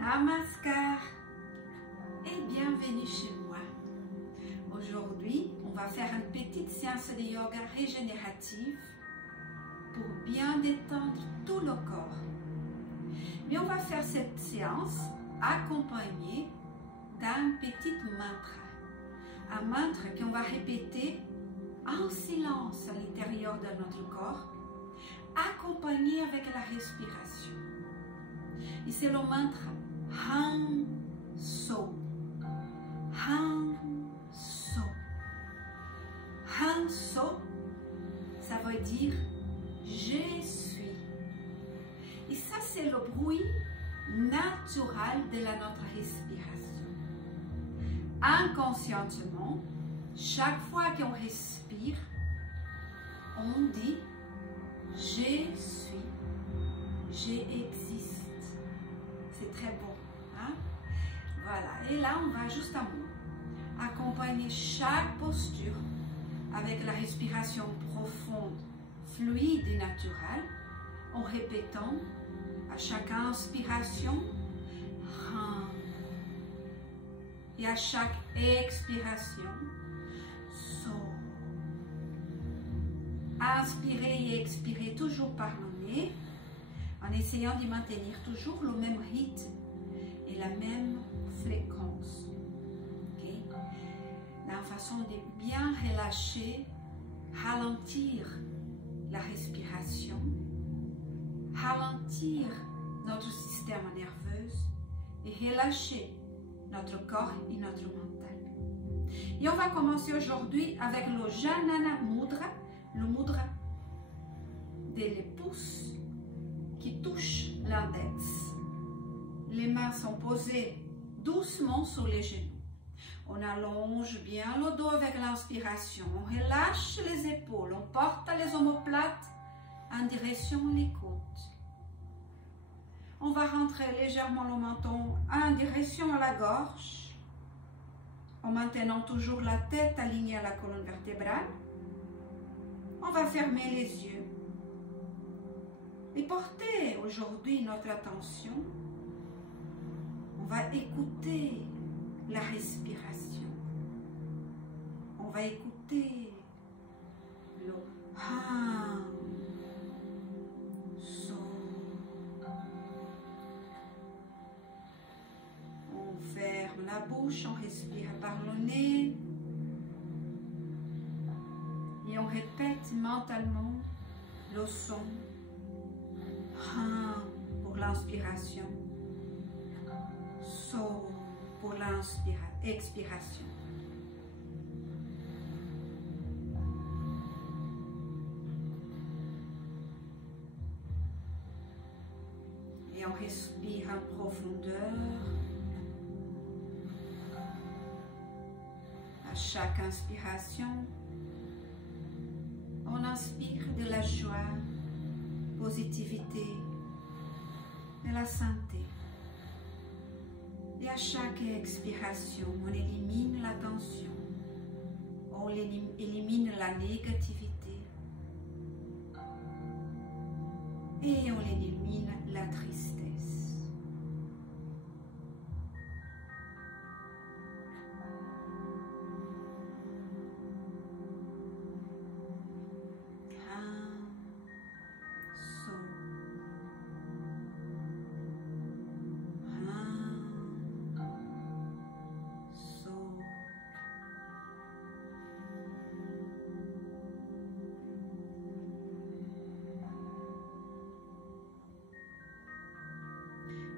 Namaskar et bienvenue chez moi. Aujourd'hui, on va faire une petite séance de yoga régénérative pour bien détendre tout le corps. Mais on va faire cette séance accompagnée d'un petit mantra. Un mantra qu'on va répéter en silence à l'intérieur de notre corps, accompagné avec la respiration. Et c'est le mantra Han So. Han So. Han So, ça veut dire je suis. Et ça, c'est le bruit naturel de notre respiration. Inconsciemment, chaque fois qu'on respire, on dit je suis, j'existe. C'est très beau. Hein? Voilà. Et là, on va justement accompagner chaque posture avec la respiration profonde, fluide et naturelle, en répétant à chaque inspiration Han. Et à chaque expiration So. Inspirez et expirez toujours par le nez, en essayant de maintenir toujours le même rythme et la même fréquence. Okay? La façon de bien relâcher, ralentir la respiration, ralentir notre système nerveux et relâcher notre corps et notre mental. Et on va commencer aujourd'hui avec le Janana Mudra, le mudra des pouces qui touche l'index. Les mains sont posées doucement sur les genoux. On allonge bien le dos avec l'inspiration. On relâche les épaules. On porte les omoplates en direction des côtes. On va rentrer légèrement le menton en direction à la gorge, en maintenant toujours la tête alignée à la colonne vertébrale. On va fermer les yeux. Et porter aujourd'hui notre attention, on va écouter la respiration. On va écouter le Han So. On ferme la bouche, on respire par le nez et on répète mentalement le son Han pour l'inspiration, So pour l'expiration. Et on respire en profondeur. À chaque inspiration, on inspire de la joie, positivité, de la santé. Et à chaque expiration, on élimine la tension, on élimine la négativité et on élimine la tristesse.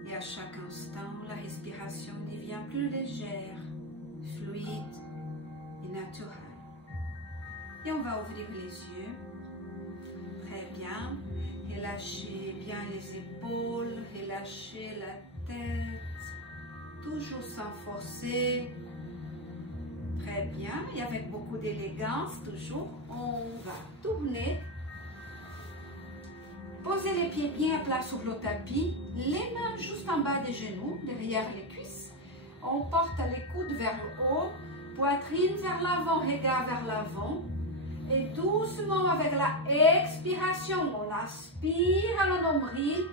Et à chaque instant, la respiration devient plus légère, fluide et naturelle. Et on va ouvrir les yeux. Très bien. Relâchez bien les épaules, relâchez la tête, toujours sans forcer. Très bien. Et avec beaucoup d'élégance, toujours, on va tourner. Posez les pieds bien à plat sur le tapis, les mains juste en bas des genoux, derrière les cuisses. On porte les coudes vers le haut, poitrine vers l'avant, regard vers l'avant. Et doucement avec la expiration, on aspire à le nombril,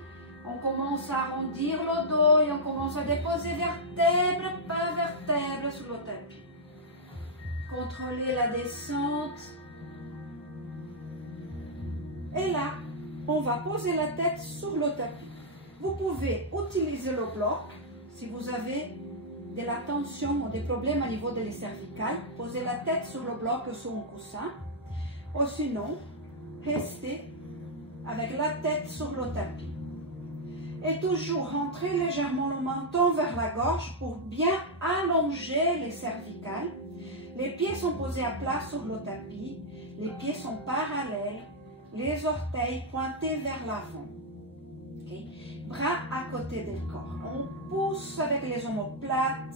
On commence à arrondir le dos et on commence à déposer vertèbre par vertèbre sur le tapis. Contrôlez la descente. Et là, on va poser la tête sur le tapis. Vous pouvez utiliser le bloc si vous avez de la tension ou des problèmes au niveau des cervicales. Posez la tête sur le bloc ou sur un coussin. Ou sinon, restez avec la tête sur le tapis. Et toujours rentrez légèrement le menton vers la gorge pour bien allonger les cervicales. Les pieds sont posés à plat sur le tapis. Les pieds sont parallèles. Les orteils pointés vers l'avant. Okay. Bras à côté du corps. On pousse avec les omoplates.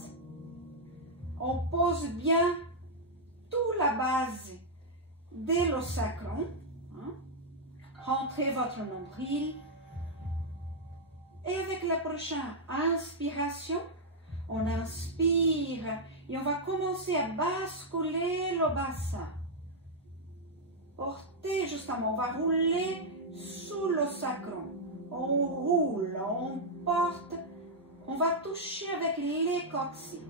On pose bien toute la base de l'osacrum. Rentrez votre nombril. Et avec la prochaine inspiration, on inspire et on va commencer à basculer le bassin. Portez justement, on va rouler sous le sacrum. On roule, on porte, on va toucher avec les coccyx.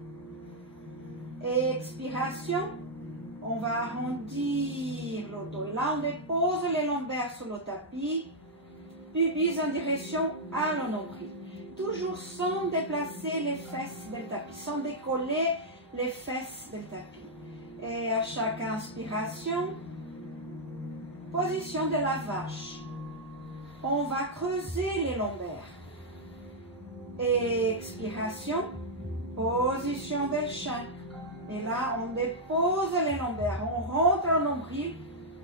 Expiration, on va arrondir le dos. Et là, on dépose les lombaires sur le tapis, pubis en direction à le nombril. Toujours sans déplacer les fesses du tapis, sans décoller les fesses du tapis. Et à chaque inspiration, position de la vache. On va creuser les lombaires. Expiration, position del chien. Et là, on dépose les lombaires. On rentre le nombril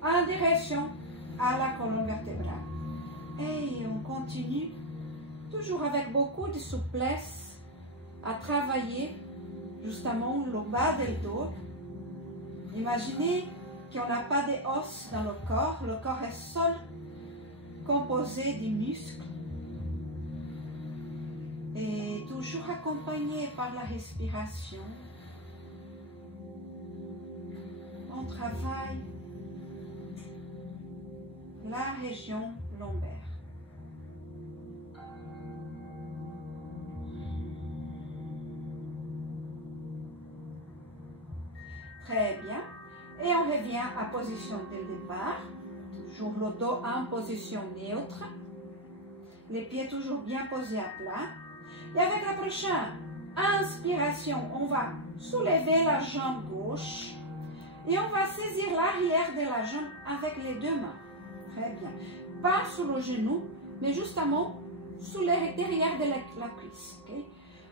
en direction à la colonne vertébrale. Et on continue, toujours avec beaucoup de souplesse, à travailler justement le bas du dos. Imaginez qu'on n'a pas d'os dans le corps est seul composé de muscles. Et toujours accompagné par la respiration. On travaille la région lombaire. Très bien. Et on revient à position de départ. Toujours le dos en position neutre. Les pieds toujours bien posés à plat. Et avec la prochaine inspiration, on va soulever la jambe gauche. Et on va saisir l'arrière de la jambe avec les deux mains. Très bien. Pas sur le genou, mais justement sous derrière de la cuisse. Okay?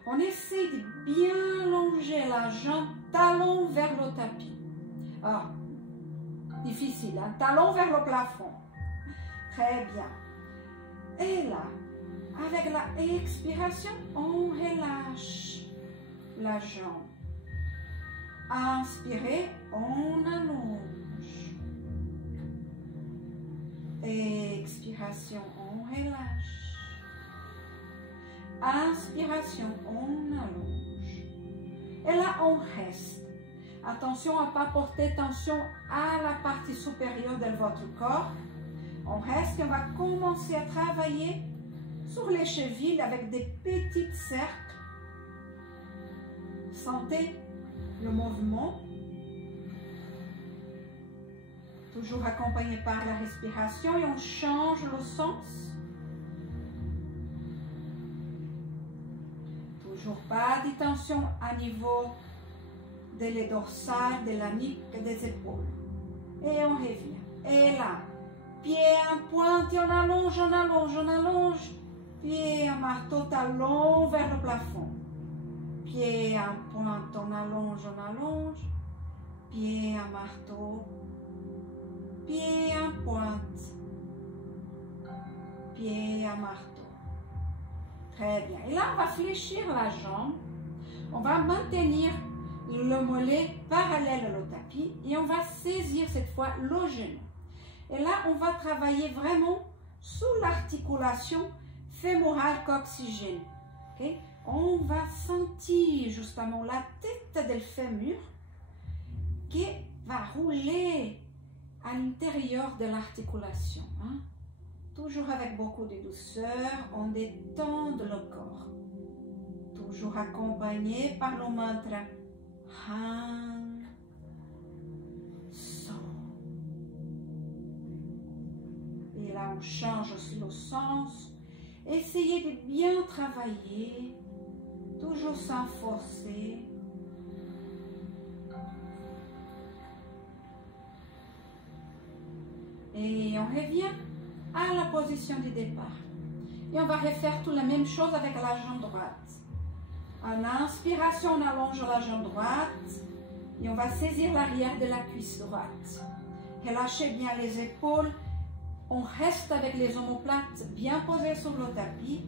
On essaie de bien longer la jambe, talon vers le tapis. Ah, difficile, hein? Talon vers le plafond. Très bien. Et là, avec la expiration, on relâche la jambe. Inspirez, on allonge. Expiration, on relâche. Inspiration, on allonge. Et là, on reste. Attention à ne pas porter tension à la partie supérieure de votre corps. On reste et on va commencer à travailler sur les chevilles avec des petits cercles. Sentez le mouvement. Toujours accompagné par la respiration et on change le sens. Toujours pas de tension à niveau de les dorsales, de la nuque et des épaules. Et on revient. Et là, pied en pointe et on allonge, on allonge, on allonge. Pied en marteau, talon vers le plafond. Pied en pointe, on allonge, on allonge. Pied en marteau. Pied en pointe. Pied en marteau. Très bien. Et là, on va fléchir la jambe. On va maintenir le mollet parallèle au tapis et on va saisir cette fois le genou. Et là, on va travailler vraiment sous l'articulation fémorale coxygène. Okay? On va sentir justement la tête du fémur qui va rouler à l'intérieur de l'articulation. Hein? Toujours avec beaucoup de douceur, on détend le corps. Toujours accompagné par le mantra Han, Son. Et là, on change aussi le sens. Essayez de bien travailler, toujours sans forcer. Et on revient à la position du départ. Et on va refaire tout la même chose avec la jambe droite. En inspiration, on allonge la jambe droite et on va saisir l'arrière de la cuisse droite. Relâchez bien les épaules. On reste avec les omoplates bien posées sur le tapis,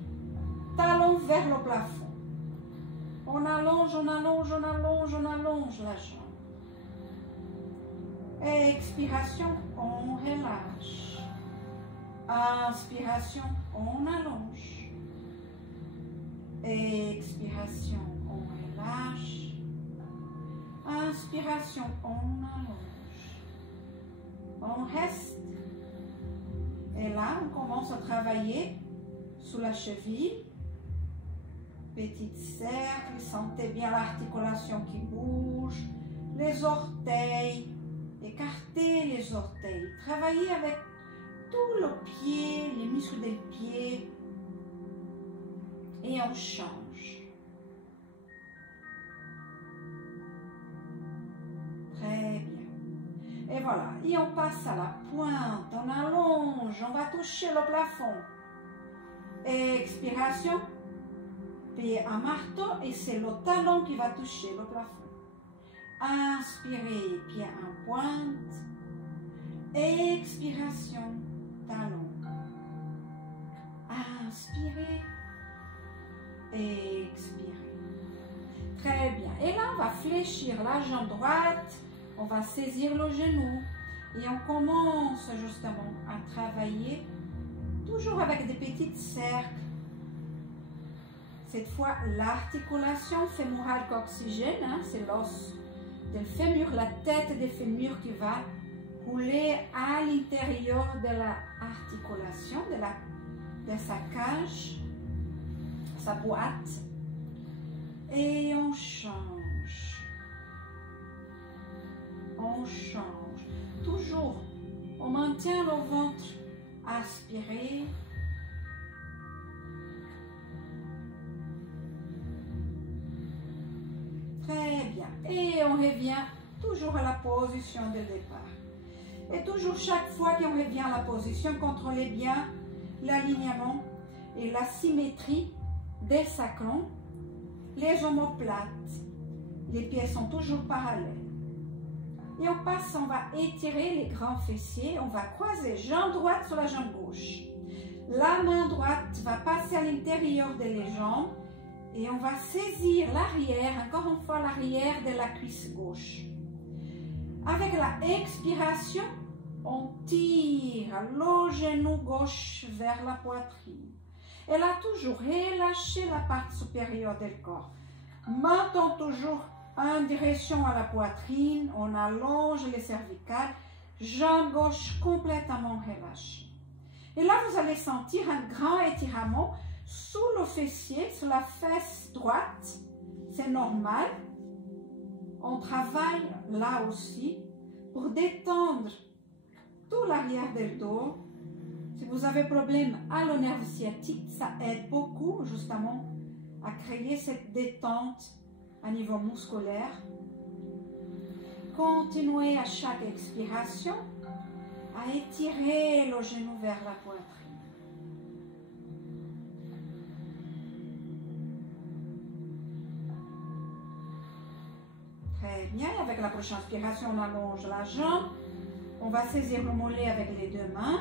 talons vers le plafond. On allonge, on allonge, on allonge, on allonge la jambe. Expiration, on relâche. Inspiration, on allonge. Expiration, on relâche. Inspiration, on allonge. On reste. Et là, on commence à travailler sous la cheville. Petit cercle, sentez bien l'articulation qui bouge. Les orteils, écartez les orteils. Travaillez avec tout le pied, les muscles des pieds. Et on change. Très bien. Et voilà. Et on passe à la pointe. On allonge. On va toucher le plafond. Expiration. Pied à marteau. Et c'est le talon qui va toucher le plafond. Inspirez. Pied en pointe. Expiration. Talon. Inspirez. Expirez. Très bien. Et là, on va fléchir la jambe droite. On va saisir le genou. Et on commence justement à travailler toujours avec des petits cercles. Cette fois, l'articulation fémorale coxygène, hein, c'est l'os du fémur, la tête du fémur qui va rouler à l'intérieur de l'articulation, de sa cage, sa boîte. Et on change. On change. Toujours, on maintient le ventre aspiré. Très bien. Et on revient toujours à la position de départ. Et toujours chaque fois qu'on revient à la position, contrôlez bien l'alignement et la symétrie des sacrons, les omoplates. Les pieds sont toujours parallèles. Et on passe, on va étirer les grands fessiers, on va croiser jambe droite sur la jambe gauche. La main droite va passer à l'intérieur des jambes et on va saisir l'arrière, encore une fois l'arrière de la cuisse gauche. Avec la expiration, on tire le genou gauche vers la poitrine. Et là, toujours relâchez la partie supérieure du corps. Menton toujours en direction à la poitrine, on allonge les cervicales, jambe gauche complètement relâchée. Et là, vous allez sentir un grand étirement sous le fessier, sur la fesse droite. C'est normal. On travaille là aussi pour détendre tout l'arrière du dos. Si vous avez problème à le nerf sciatique, ça aide beaucoup justement à créer cette détente à niveau musculaire. Continuez à chaque expiration à étirer le genou vers la poitrine. Très bien. Avec la prochaine inspiration, on allonge la jambe. On va saisir le mollet avec les deux mains.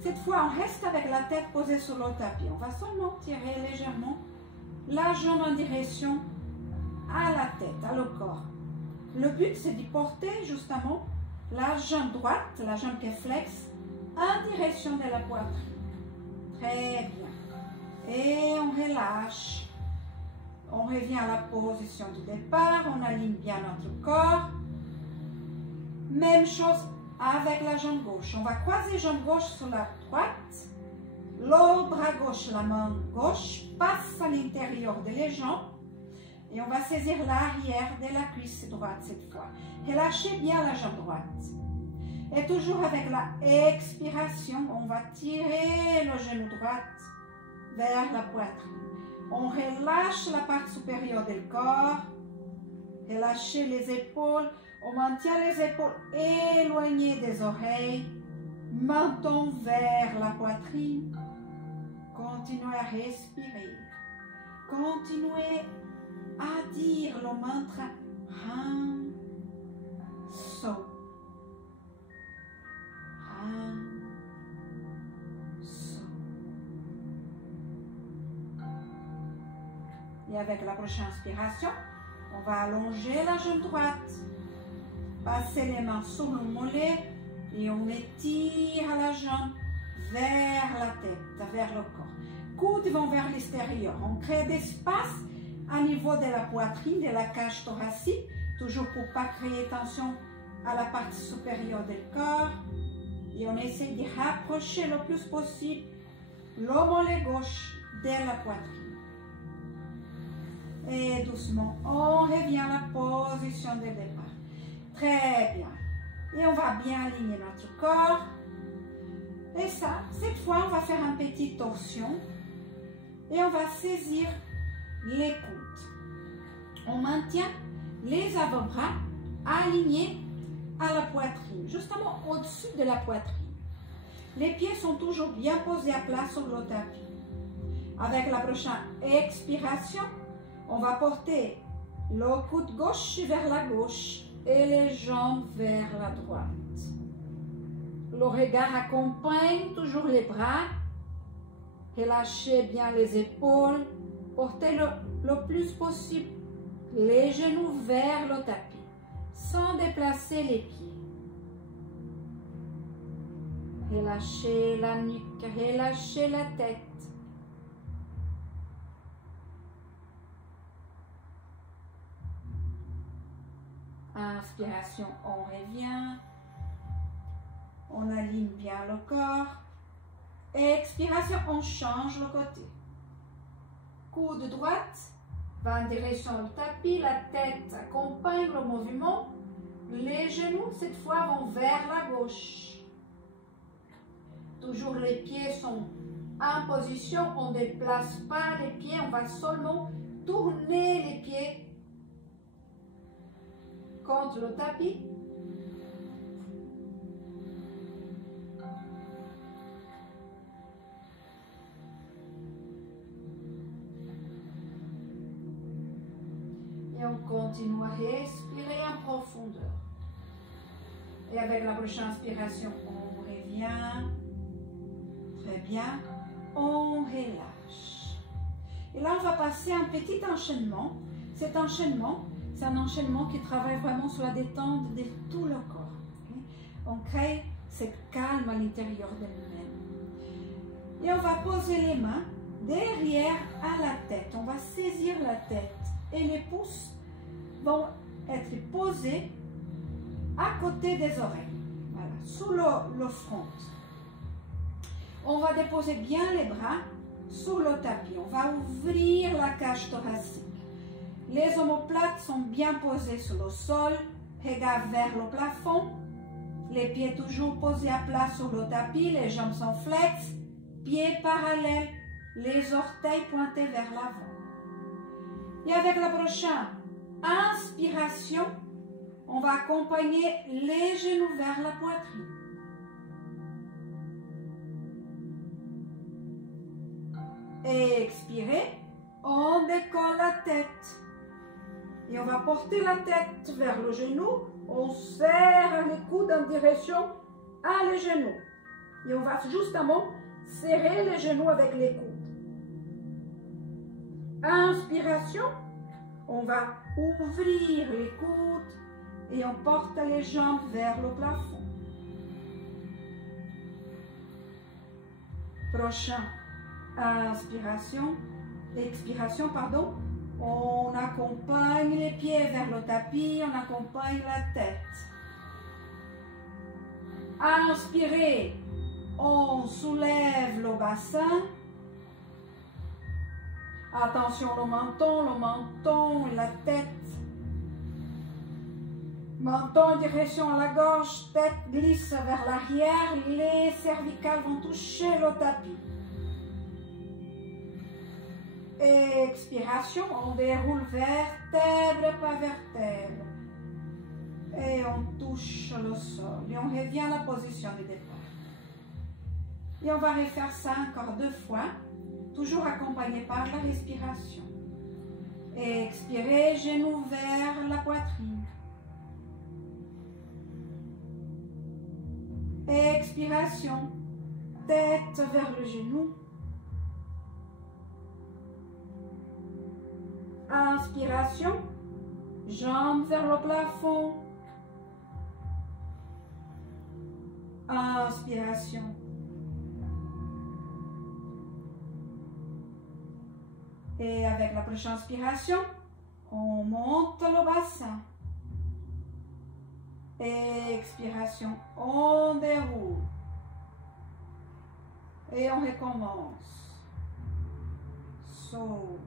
Cette fois, on reste avec la tête posée sur le tapis. On va seulement tirer légèrement la jambe en direction à la tête, à le corps. Le but, c'est de porter justement la jambe droite, la jambe qui est flexe, en direction de la poitrine. Très bien. Et on relâche. On revient à la position du départ. On aligne bien notre corps. Même chose avec la jambe gauche. On va croiser jambe gauche sur la droite. Le bras gauche, la main gauche, passe à l'intérieur des jambes. Et on va saisir l'arrière de la cuisse droite cette fois. Relâchez bien la jambe droite. Et toujours avec la expiration, on va tirer le genou droit vers la poitrine. On relâche la partie supérieure du corps. Relâchez les épaules. On maintient les épaules éloignées des oreilles. Menton vers la poitrine. Continuez à respirer. Continuez à dire le mantra Han So. Han So. Et avec la prochaine inspiration, on va allonger la jambe droite, passer les mains sur le mollet et on étire la jambe vers la tête, vers le corps. Coudes vont vers l'extérieur. On crée d'espace à niveau de la poitrine, de la cage thoracique, toujours pour ne pas créer tension à la partie supérieure du corps. Et on essaie de rapprocher le plus possible le mollet gauche de la poitrine. Et doucement, on revient à la position de départ. Très bien. Et on va bien aligner notre corps. Et ça, cette fois, on va faire une petite torsion. Et on va saisir les coudes. On maintient les avant-bras alignés à la poitrine, justement au-dessus de la poitrine. Les pieds sont toujours bien posés à plat sur le tapis. Avec la prochaine expiration, on va porter le coude gauche vers la gauche et les jambes vers la droite. Le regard accompagne toujours les bras. Relâchez bien les épaules. Portez le plus possible les genoux vers le tapis, sans déplacer les pieds. Relâchez la nuque, relâchez la tête. Inspiration, on revient. On aligne bien le corps. Expiration, on change le côté. Coude droite va en direction du tapis, la tête accompagne le mouvement. Les genoux, cette fois, vont vers la gauche. Toujours les pieds sont en position, on ne déplace pas les pieds, on va seulement tourner les pieds contre le tapis. Et on continue à respirer en profondeur. Et avec la prochaine inspiration, on revient. Très bien. On relâche. Et là, on va passer à un petit enchaînement. Cet enchaînement, c'est un enchaînement qui travaille vraiment sur la détente de tout le corps. On crée cette calme à l'intérieur de nous-mêmes. Et on va poser les mains derrière à la tête. On va saisir la tête. Et les pouces vont être posés à côté des oreilles. Voilà, sous le front. On va déposer bien les bras sur le tapis. On va ouvrir la cage thoracique. Les omoplates sont bien posées sur le sol, regard vers le plafond, les pieds toujours posés à plat sur le tapis, les jambes sont flexes, pieds parallèles, les orteils pointés vers l'avant. Et avec la prochaine inspiration, on va accompagner les genoux vers la poitrine. Et expirez, on décolle la tête. Et on va porter la tête vers le genou. On serre les coudes en direction à les genoux. Et on va justement serrer les genoux avec les coudes. Inspiration. On va ouvrir les coudes et on porte les jambes vers le plafond. Prochain. Inspiration. Expiration, pardon. On accompagne les pieds vers le tapis, on accompagne la tête. Inspirez, On soulève le bassin. Attention le menton et la tête. Menton en direction à la gorge, tête glisse vers l'arrière, les cervicales vont toucher le tapis. Expiration, on déroule vertèbre par vertèbre. Et on touche le sol. Et on revient à la position de départ. Et on va refaire ça encore 2 fois, toujours accompagné par la respiration. Expirez, genoux vers la poitrine. Expiration, tête vers le genou. Inspiration, jambes vers le plafond. Inspiration. Et avec la prochaine inspiration, on monte le bassin. Expiration, on déroule. Et on recommence. Saut.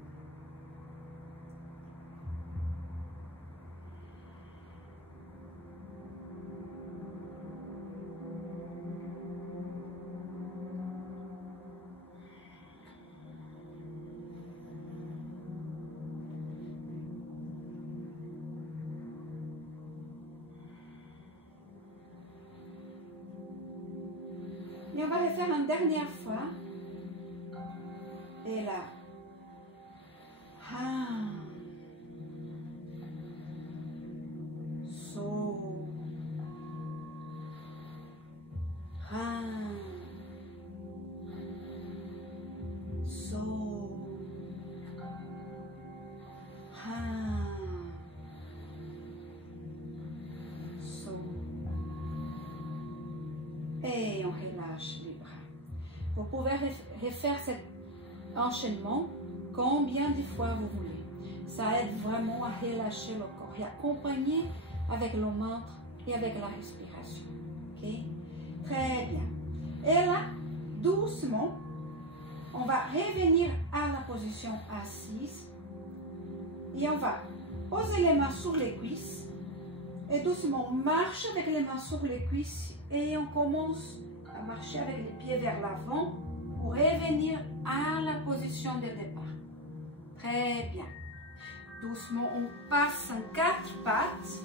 Et on va le faire une dernière fois. Et là. Saut. Saut. Et on relâche les bras. Vous pouvez refaire cet enchaînement combien de fois vous voulez. Ça aide vraiment à relâcher le corps et accompagner avec le mantra et avec la respiration. Okay? Très bien. Et là, doucement, on va revenir à la position assise et on va poser les mains sur les cuisses et doucement on marche avec les mains sur les cuisses et on commence à marcher avec les pieds vers l'avant pour revenir à la position de départ. Très bien. Doucement, on passe en 4 pattes.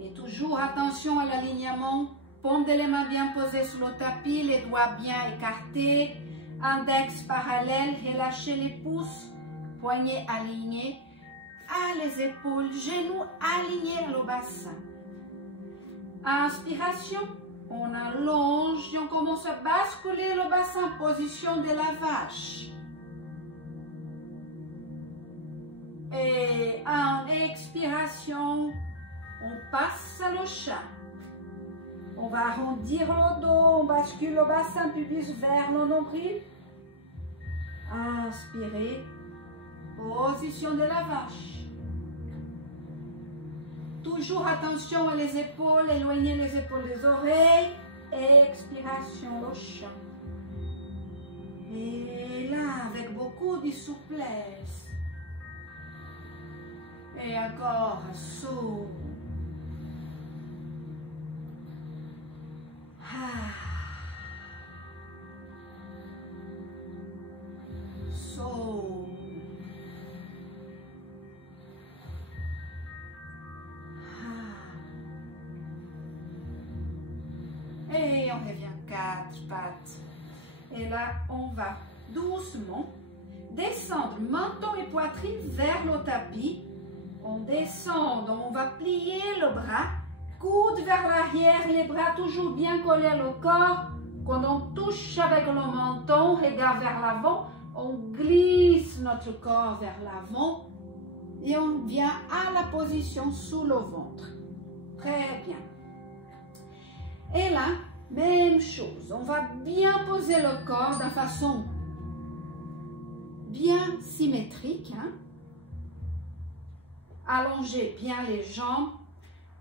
Et toujours attention à l'alignement. Pendez les mains bien posées sur le tapis, les doigts bien écartés. Index parallèle, relâchez les pouces, poignets alignés. À les épaules, genoux alignés le bassin. Inspiration, on allonge et on commence à basculer le bassin en position de la vache. Et en expiration, on passe à le chat. On va arrondir le dos, on bascule le bassin pubis vers le nombril. Inspirez, position de la vache. Toujours attention à les épaules, éloignez les épaules des oreilles. Expiration, le chat. Et là, avec beaucoup de souplesse. Et encore, saut. Saut. Et on revient 4 pattes. Et là, on va doucement descendre menton et poitrine vers le tapis. On descend, on va plier le bras, coude vers l'arrière, les bras toujours bien collés au corps. Quand on touche avec le menton, regard vers l'avant, on glisse notre corps vers l'avant et on vient à la position sous le ventre. Très bien. Et là, même chose, on va bien poser le corps de façon bien symétrique. Allonger bien les jambes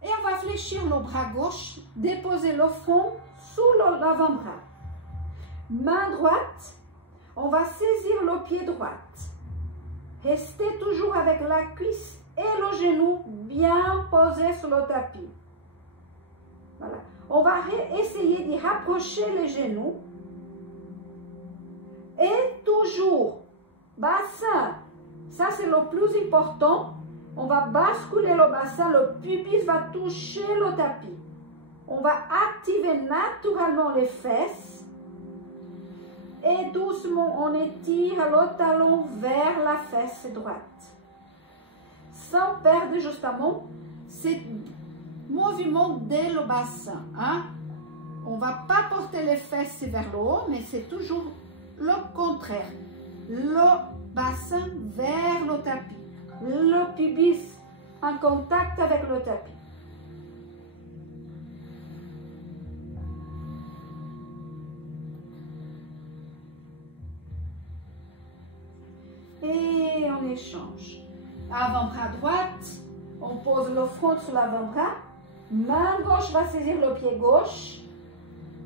et on va fléchir le bras gauche, déposer le front sous l'avant-bras. Main droite, on va saisir le pied droit. Restez toujours avec la cuisse et le genou bien posé sur le tapis. Voilà. On va essayer de rapprocher les genoux. Et toujours, bassin, ça c'est le plus important. On va basculer le bassin, le pubis va toucher le tapis. On va activer naturellement les fesses. Et doucement, on étire le talon vers la fesse droite. Sans perdre justement ce mouvement de le bassin. Hein? On ne va pas porter les fesses vers le haut, mais c'est toujours le contraire. Le bassin vers le tapis. Le pubis en contact avec le tapis. Et on échange. Avant-bras droite, on pose le front sur l'avant-bras. Main gauche va saisir le pied gauche.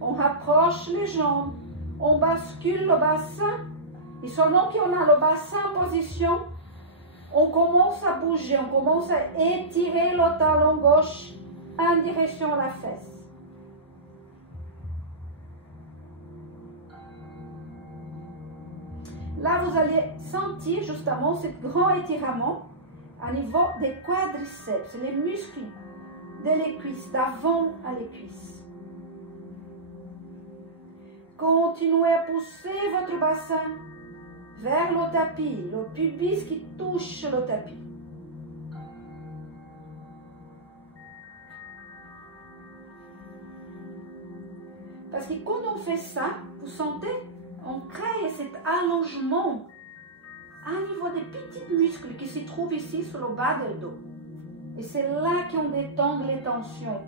On rapproche les jambes. On bascule le bassin. Et seulement qu'on a le bassin en position, on commence à bouger. On commence à étirer le talon gauche en direction de la fesse. Là, vous allez sentir justement ce grand étirement au niveau des quadriceps, les muscles des cuisses, d'avant à les cuisses. Continuez à pousser votre bassin vers le tapis, le pubis qui touche le tapis. Parce que quand on fait ça, vous sentez, on crée cet allongement à niveau des petits muscles qui se trouvent ici sur le bas du dos. Et c'est là qu'on détend les tensions.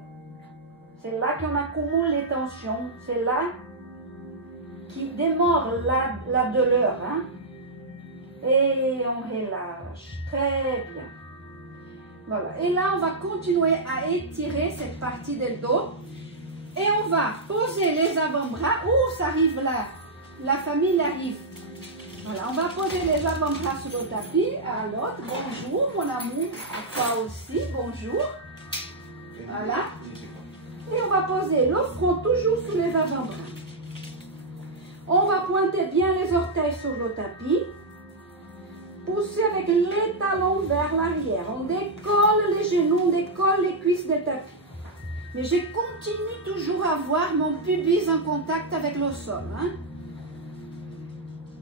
C'est là qu'on accumule les tensions. C'est là qui démarre la douleur. Hein? Et on relâche. Très bien. Voilà. Et là, on va continuer à étirer cette partie du dos. Et on va poser les avant-bras. Ouh, ça arrive là. La famille arrive. Voilà, on va poser les avant-bras sur le tapis. À l'autre, bonjour mon amour. À toi aussi, bonjour. Voilà. Et on va poser le front toujours sous les avant-bras. On va pointer bien les orteils sur le tapis. Pousser avec les talons vers l'arrière. On décolle les genoux, on décolle les cuisses du tapis. Mais je continue toujours à avoir mon pubis en contact avec le sol. Hein?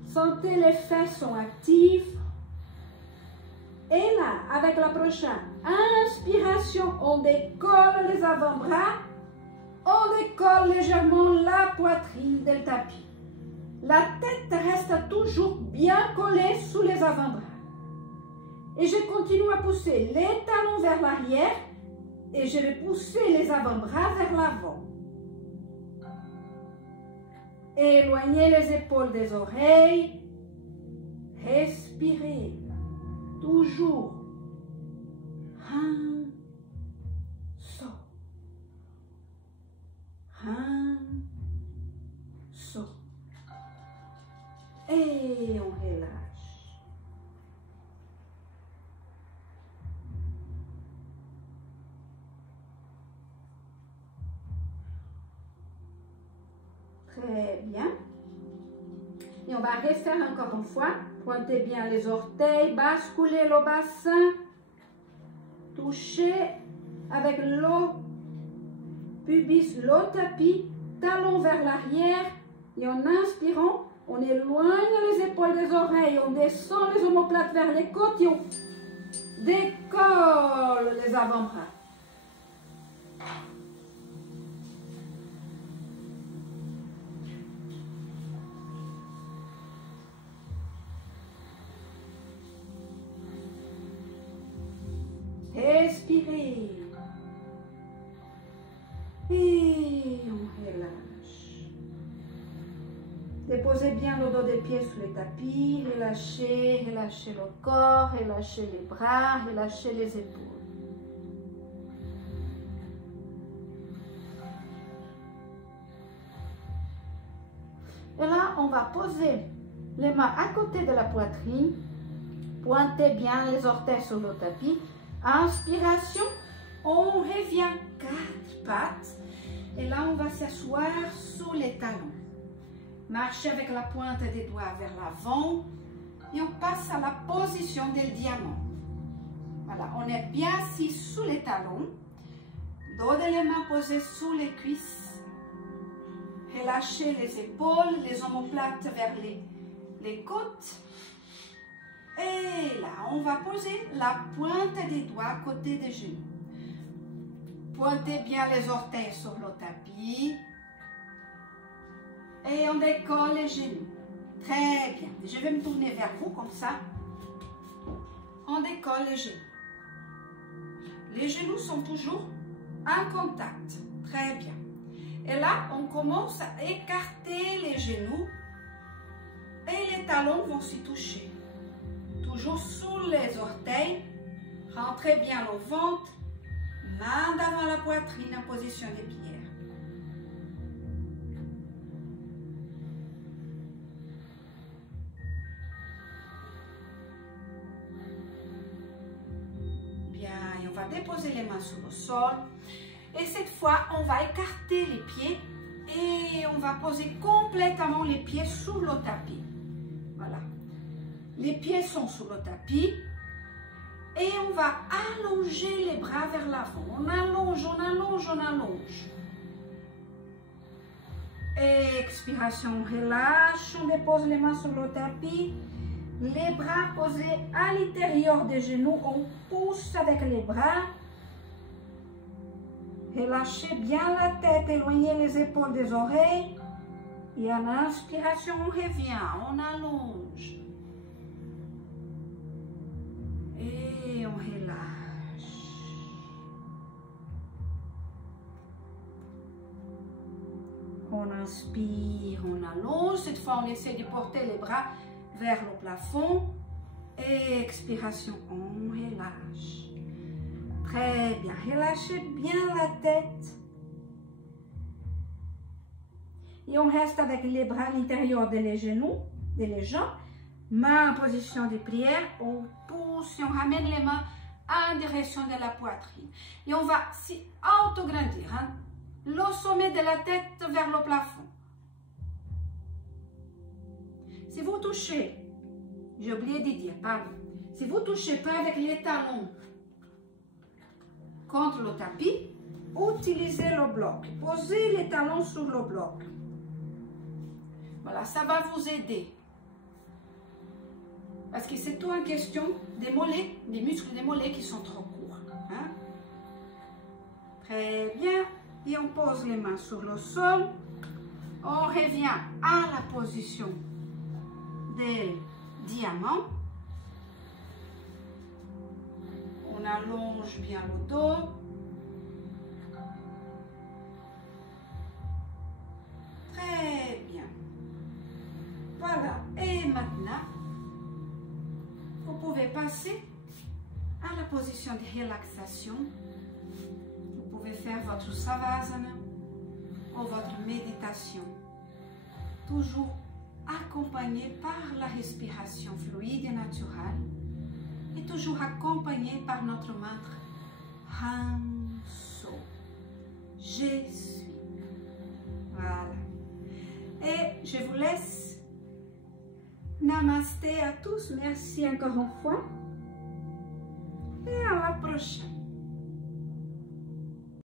Sentez les fesses sont actives. Et là, avec la prochaine inspiration, on décolle les avant-bras. On décolle légèrement la poitrine du tapis. La tête reste toujours bien collée sous les avant-bras. Et je continue à pousser les talons vers l'arrière. Et je vais pousser les avant-bras vers l'avant. Éloignez les épaules des oreilles. Respirez. Toujours. Un, saut. Un, saut. Et on relâche. Très bien. Et on va refaire encore une fois. Pointez bien les orteils, basculez le bassin. Touchez avec le pubis, le tapis, talon vers l'arrière. Et en inspirant, on éloigne les épaules des oreilles, on descend les omoplates vers les côtes et on décolle les avant-bras. Respirez. Et on relâche. Déposez bien le dos des pieds sur les tapis. Relâchez, relâchez le corps, relâchez les bras, relâchez les épaules. là, on va poser les mains à côté de la poitrine. Pointez bien les orteils sur le tapis. Inspiration. On revient 4 pattes. Et là, on va s'asseoir sous les talons. Marchez avec la pointe des doigts vers l'avant. Et on passe à la position du diamant. Voilà, on est bien assis sous les talons. Dos de les mains posées sous les cuisses. Relâchez les épaules, les omoplates vers les côtes. Et là, on va poser la pointe des doigts à côté des genoux. Pointez bien les orteils sur le tapis. Et on décolle les genoux. Très bien. Je vais me tourner vers vous comme ça. On décolle les genoux. Les genoux sont toujours en contact. Très bien. Et là, on commence à écarter les genoux. Et les talons vont s'y toucher. Toujours sous les orteils. Rentrez bien le ventre. Main devant la poitrine en position de pierre. Bien, et on va déposer les mains sur le sol. Et cette fois, on va écarter les pieds et on va poser complètement les pieds sous le tapis. Voilà. Les pieds sont sous le tapis. Et on va allonger les bras vers l'avant. On allonge, on allonge, on allonge. Expiration, relâche. On dépose les mains sur le tapis. Les bras posés à l'intérieur des genoux. On pousse avec les bras. Relâchez bien la tête. Éloignez les épaules des oreilles. Et en inspiration, on revient. On allonge. Et on relâche. On inspire, on allonge. Cette fois, on essaie de porter les bras vers le plafond. Et expiration, on relâche. Très bien. Relâchez bien la tête. Et on reste avec les bras à l'intérieur des genoux, des jambes. Main en position de prière, on pousse et on ramène les mains en direction de la poitrine. Et on va s'y autograndir, hein? Le sommet de la tête vers le plafond. Si vous touchez, j'ai oublié de dire, pardon, si vous ne touchez pas avec les talons contre le tapis, utilisez le bloc. Posez les talons sur le bloc. Voilà, ça va vous aider. Parce que c'est tout en question des mollets, des muscles des mollets qui sont trop courts. Hein? Très bien. Et on pose les mains sur le sol. On revient à la position des diamants. On allonge bien le dos. Très bien. Voilà. Et maintenant, vous pouvez passer à la position de relaxation. Vous pouvez faire votre savasana ou votre méditation. Toujours accompagné par la respiration fluide et naturelle. Et toujours accompagné par notre mantra Hanso. Je suis. Voilà. Et je vous laisse. Namasté à tous. Merci encore une fois. Et à la prochaine.